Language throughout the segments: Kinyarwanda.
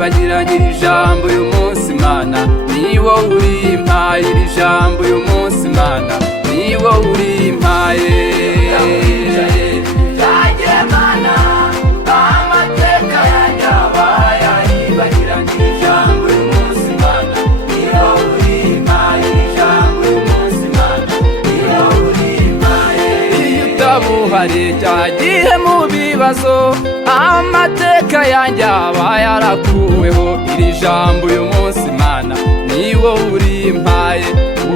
yibagiranye iri jambo uyu munsi Mana, ni wowe urimpaye iri jambo uyu munsi Mana, ni wowe urimpaye. Yagiye Mana, amateka yanjye abaye yibagiranye iri jambo uyu munsi Mana, ni wowe urimpaye iri jambo uyu munsi Mana, ni wowe urimpaye. Iyo utabuhari cyagiye mu bibazo, amateka yanjye aba yarakuweho, iri jambo uyu munsi Mana, ni wowe urimpaye.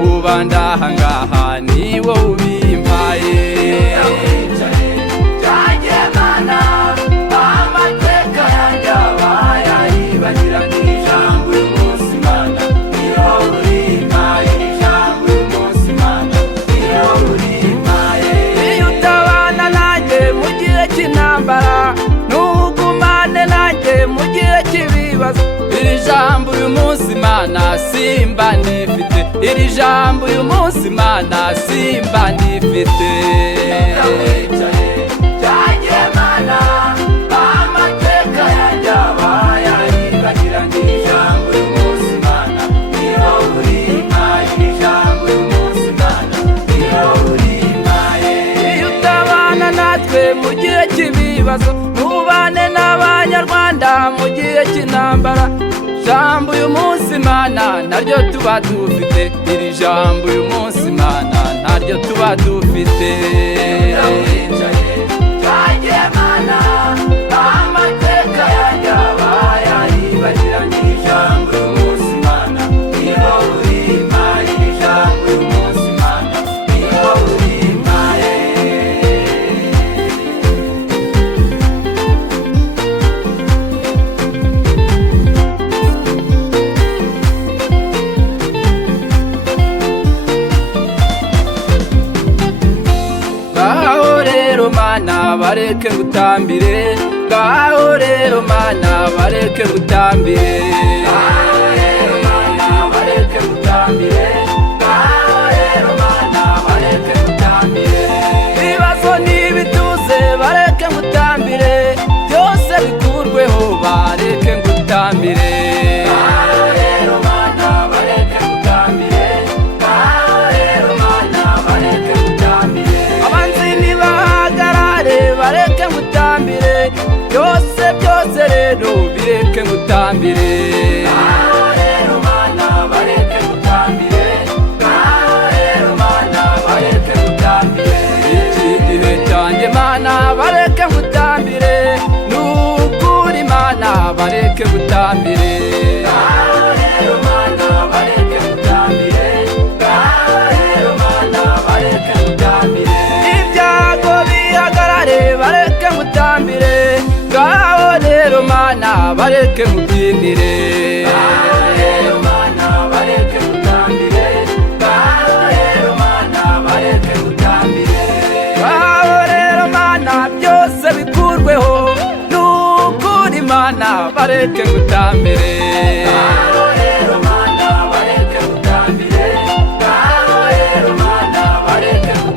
Uba ndahangaha ni wowe ubimpaye. Yagiye Mana, amateka yanjye aba yibagiranye iri jambo uyu munsi Mana, ni wowe urimpaye iri jambo uyu munsi Mana, ni wowe urimpaye. Iyo utabana nanjye mu gihe cy'intambara, ntugumane nanjye mu gihe cy'ibibazo, iri jambo uyu munsi Mana simba nifite, iri jambo uyu munsi Mana simba nifite. Yagiye Mana, amateka yanjye abaye yibagiranye iri jambo uyu munsi Mana, ni wowe urimpaye iri jambo uyu munsi Mana, ni wowe urimpaye. Iyo utabana natwe mu gihe cy'ibibazo, ntubane n'abanyarwanda mu gihe cy'intambara, jambo uyu munsi Mana naryo tuba dufite, iri jambo uyu munsi Mana naryo tuba dufite. Yagiye Mana, amateka yanjye abaye yibagiranye iri jambo uyu munsi Mana, ni wowe urimpaye iri jambo uyu munsi Mana, ni wowe urimpaye. Ngaho rero Mana bareke ngutambire, ngaho rero Mana bareke ngutambire, ngaho rero Mana bareke ngutambire, ngaho rero Mana bareke ngutambire. Ibibazo n'ibituze bareke ngutambire, byose bikurweho bareke ngutambire. Ngaho rero Mana bareke ngutambire, ngaho rero Mana bareke ngutambire. Abanzi nibahagarare bareke ngutambire, byose byose rero bireke ngutambire. Ngaho rero Mana bareke ngutambire, ngaho rero Mana bareke ngutambire. Iki gihe cyanjye Mana bareke ngutambire, n'ukuri Mana bareke ngutambire. Ngaho rero Mana bareke ngutambire, ngaho rero Mana bareke ngutambire. Ibyago bihagarare bareke ngutambire, ngaho rero Mana bareke ngubyinire. Ngaho rero Mana bareke ngutambire, ngaho rero Mana bareke ngutambire. Ngaho rero Mana byose bikurweho, n'ukuri Mana bareke ngutambire.